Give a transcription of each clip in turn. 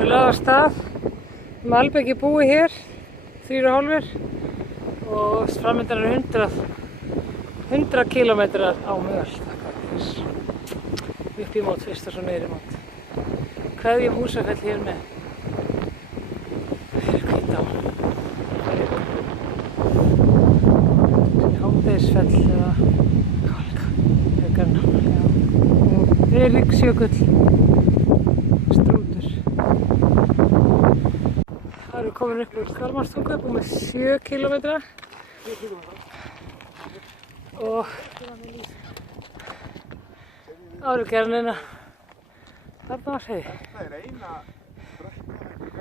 Við lögum af stað. Malbyggi búi hér, 3,5 og framöndan er 100 kilometrar á möl. Upp í mót fyrst og svo niður í mót. Kveðjum Húsafell hér með fyrir Hvítá. Hádegisfell eða Kálka, frekar náttúrulega. Og Eiríksjökull, Strútur. Það erum komin upp úr Kalmarstungu, búin með 7 kilometra. Og árugerðinina þarna var heiði. Þetta er eina brekka.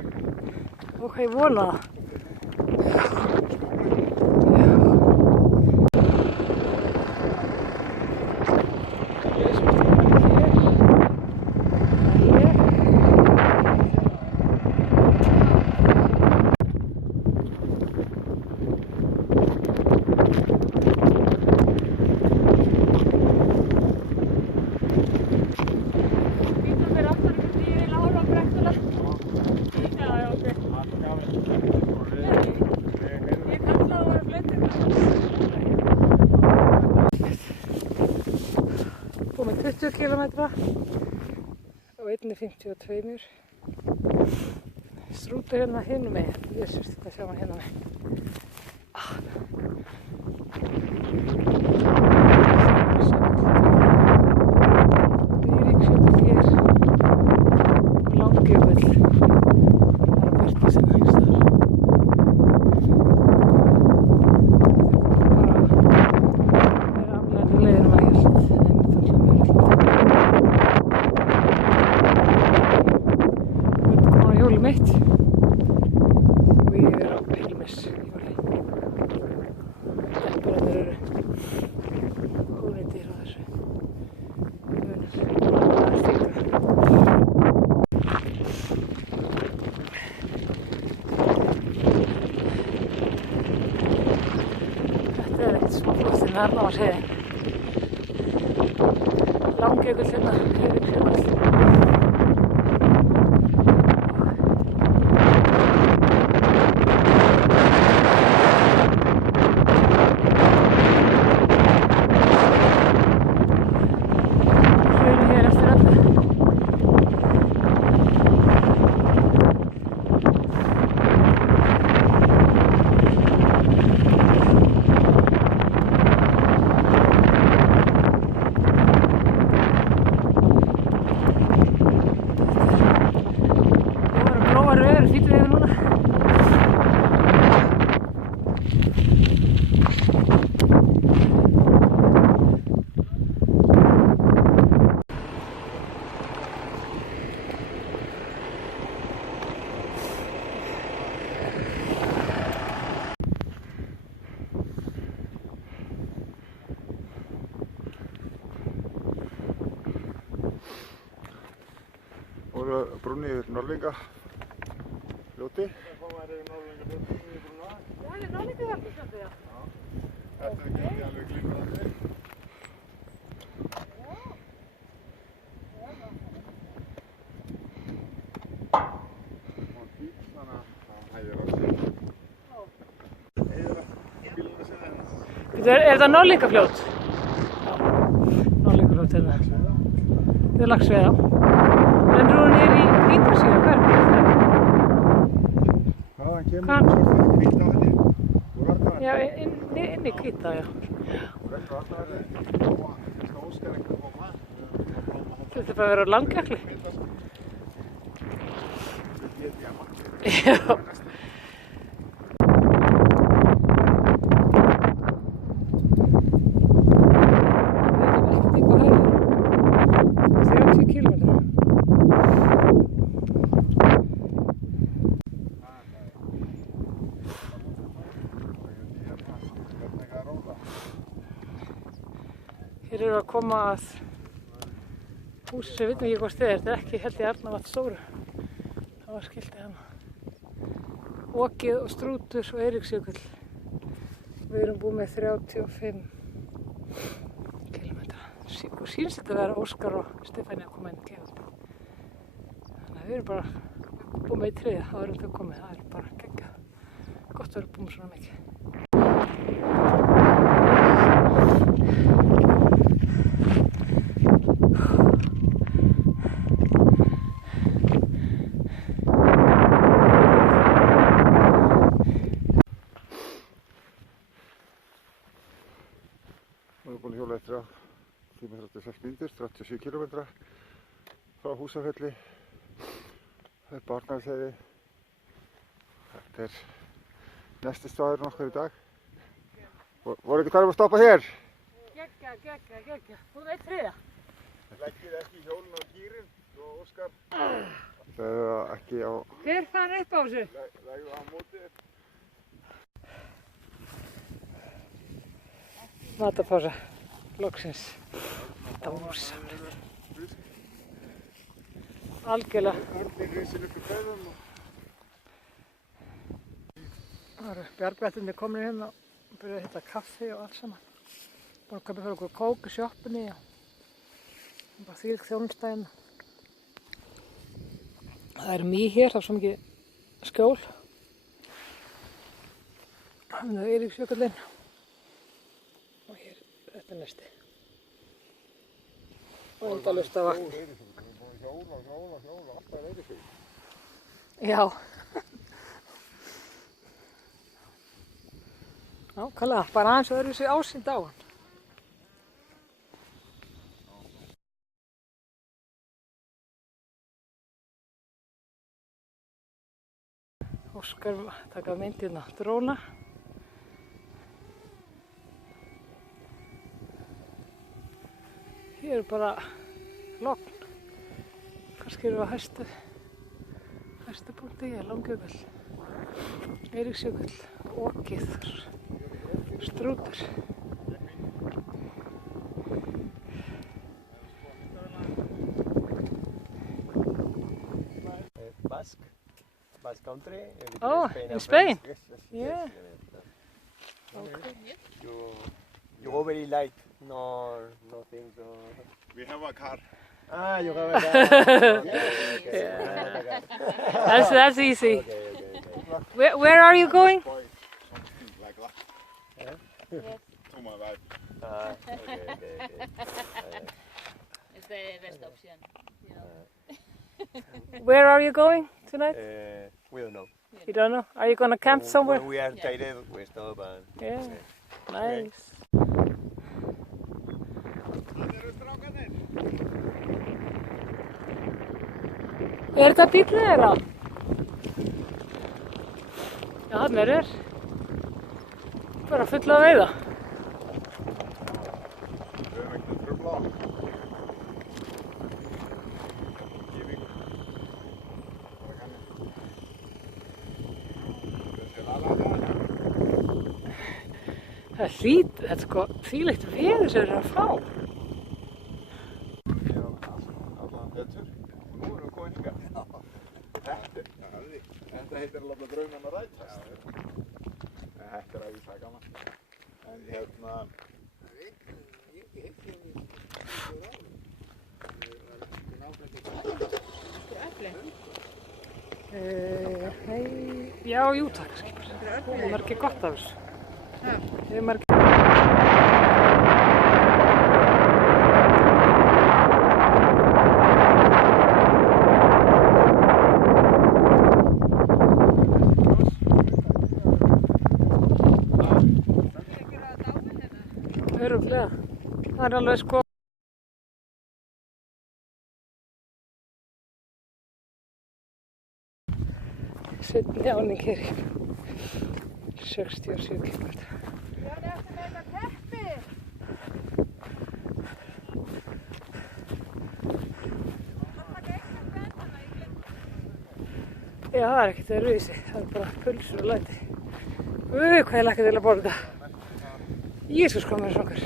Og ég vona það. Búin með 20 kilometra og 1,52. Strútur hérna hinum megin. Jesús, þetta sjá maður hérna megin. Eiríksjökull hér og Langjökull. Það er að byrta sinna einhvers staðar. Mitt og ég er á Hilmis hjóli. Deppurarnir eru ónýtir á þessu munar. Það er þykra. Þetta er eitt smá flott en þarna var heiðin. Langjökull hérna, Eiríksjökull. Brúnni yfir Norðlingafljóti. Það koma yfir Norðlingafljóti yfir brúna. Já, það er Norðlingafljóti samt því, já. Þetta er ekki alveg glíma þannig. Og dýp, þannig að það hæðir á sig. Heiðra bíluna sinna hérna. Er þetta Norðlingafljót? Já, Norðlingafljót hérna. Þetta er Laxveiða. Rennur hún niður í Hvítársíðu, hvernig er það? Hvaðan kemur hún svo fyrir Hvítá henni? Úr Arnarverði? Já, inn í Hvítá, já. Úr Arnarverði? Fyrst að óskar einhver koma. Þetta er bara að vera á Langjökli. Þetta er diamant. Já. Hér eru að koma að húsi sem við veitum ekki hvað stið er. Þetta er ekki held í Arnarvatn stóru. Það var skiltið hana. Okið og Strútur og Eiríksjökull. Við erum búið með 35 kilometra. Og sýnst þetta að vera Óskar og Stefáni að koma inn í kefandi. Þannig að við erum bara búið með í þriðja, þá erum þau komið, það er bara geggjað. Gott að vera búið með svona mikið. Við erum búin að hjóla eftir 36 mínútur, 37 km frá Húsafelli. Það er Arnarheiði. Þetta er næsti staðurinn okkar í dag. Voruð þið hvað að stoppa hér? Geggjað. Búið með í þriðja. Leggið ekki hjólinn á gírinn, svo Óskar. Það er ekki á... Hver fann upp á þessu? Legðu á móti. Matapása, loksins. Dásamlegt. Algjörlega. Örnir reisir upp í beðum. Það eru bjargvættirnir komin hérna og byrjuði að hitta kaffi og allt saman. Búin að kaupa fyrir okkur kók í sjoppunni og bara þvílík þjónustæðin. Það er mý hér, það er svo mikið skjól. Það er Eiríksjökullinn. Og hér, þetta er næsti. Og endalaust af vatni. Við erum búin að hjóla, alltaf Eiríksjökull. Já. Nákvæmlega, bara aðeins öðruvísi ásýnd á hann. Óskar taka myndina dróna. Hér er bara logn. Kannski erum við á hæstu punkti, Langjökull, Eiríksjökull, Okið, Strútur. Basque country. Oh, Spain in and Spain? France. Yes. Yeah. Okay. You go very light. Nothing. We have a car. Ah, you have a car. That's easy. Okay. Where are you going? Something like that. To my wife. Okay. It's the best option, you know. Where are you going tonight? We don't know. You don't know? Are you gonna camp somewhere? When we are tired, we stop and... Yeah, Okay. nice. Er þetta bíllinn þeirra? Já, hann er þér. Bara fulla að veiða. Við höfum ekkert að trufla á. Gífing. Bara kanni. Það er þetta er sko þvílíkt veður sem þeir eru að fá. Allan vetur. Og nú erum við komin hingað. Þetta heitir alveg draunanna rætast. Þetta er æðislega gaman. En hérna... Nei, já, jú takk. Það er ekki gott af þessu. Það er margir. Örugglega. Það er alveg sko. Seinni áning hér í 67 km. Já, það er ekkert öðruvísi. Það er bara pulsur og læti. Hvað ég lakka til að borða. Jesús hvað mér er svangur.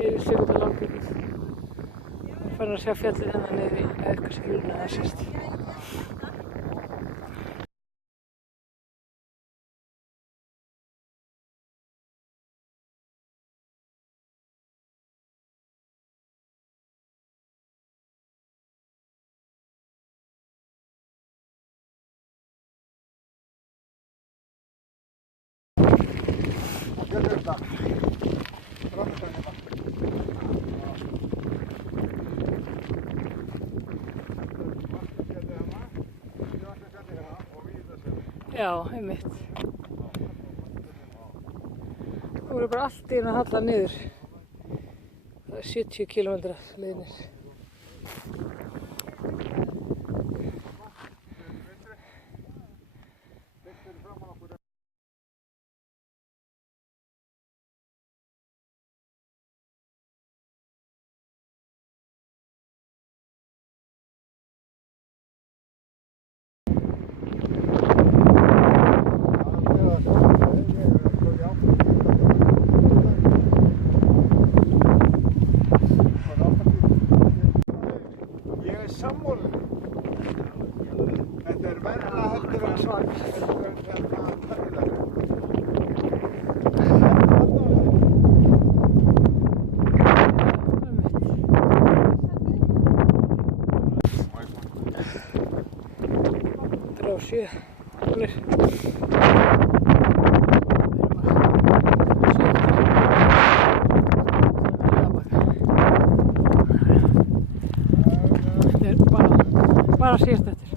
Eiríksjökull og Langjökull. Fann að sjá fjallið hennar niður í Aukaskjöluna að sérst. Sérðu þetta? Framöndan hérna. Já, einmitt. Þú voru bara allt í einu að halla niður. Það er 70 km leiðinir. Ég er sammála. Þetta er verra heldur en svart. Drá 7 kúlur. Þetta er bara síðast eftir.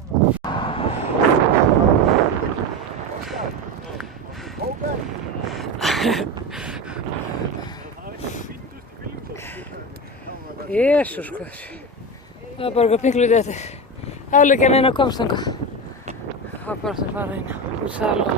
Jesús hvað. Það er bara eitthvað pinglítið eftir. Afleikjan einn að komst þangað. Það var bara að fara inn úr sal og...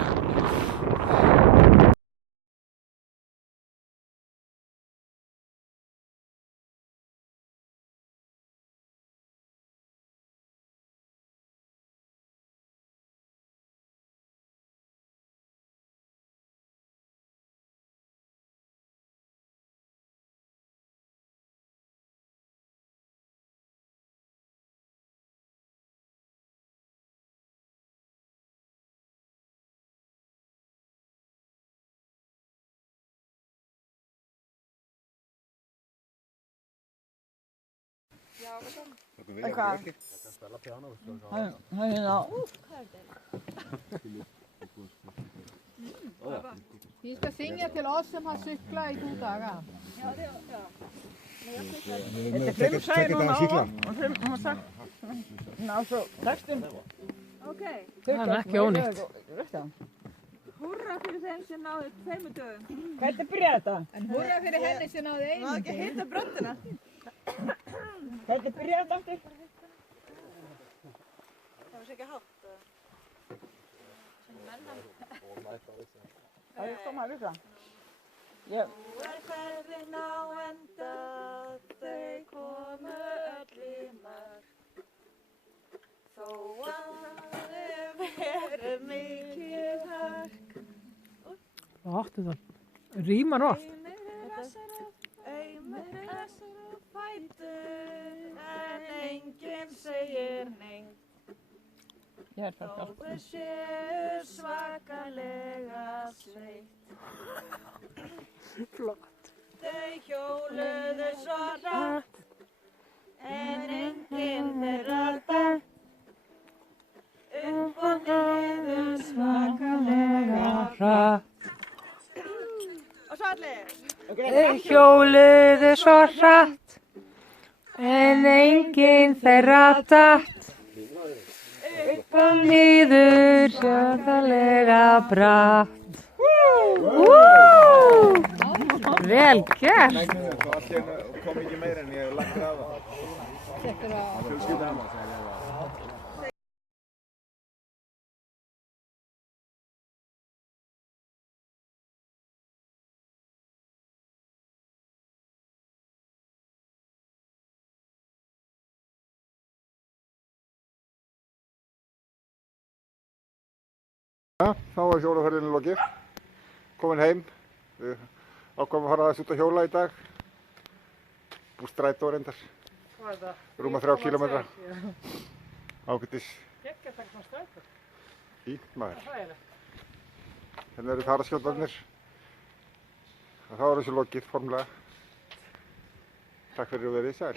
Vi ska synge till oss som har cyklat i 2 dagar. Þetta er síkla. Okej. Það er ekki ónýtt. Hurra för den som náðu 5 dögum. Hvernig byrjar þetta? En hurra för henni som náðu 1 dögum. Ekki hitta bröndina. Hvernig byrjar þetta aftur? Það var sikkert hátt. Það er stóma að vika. Nú er ferðin á enda, þau komu öll í mark. Þó að verið mikið hark. Hvað áttu það? Rímar oft. Eimir þessar á fætur, en enginn segir nei. Ég er Þó þau séu svakalega sveitt. Flott. Þau hjóluðu svo hratt, en enginn þeirra datt. Upp og niður svakalega Hratt. Og svo allir. Hjóluðu svo hratt, en enginn þeirra datt. Upp og niður svakalega bratt. Vel gert. Það kom ekki meira en ég lagði á það. Fjölskylda hana, sagði ég. Þá var hjólaferðinni lokið, komin heim, við ákváðum að fara aðeins út að hjóla í dag, úr strætó reyndar, rúma 3 kílómetra, ágætis, fínt maður. Hérna eru faraskjótarnir, þá er þessu lokið formlega. Takk fyrir að verið sæl.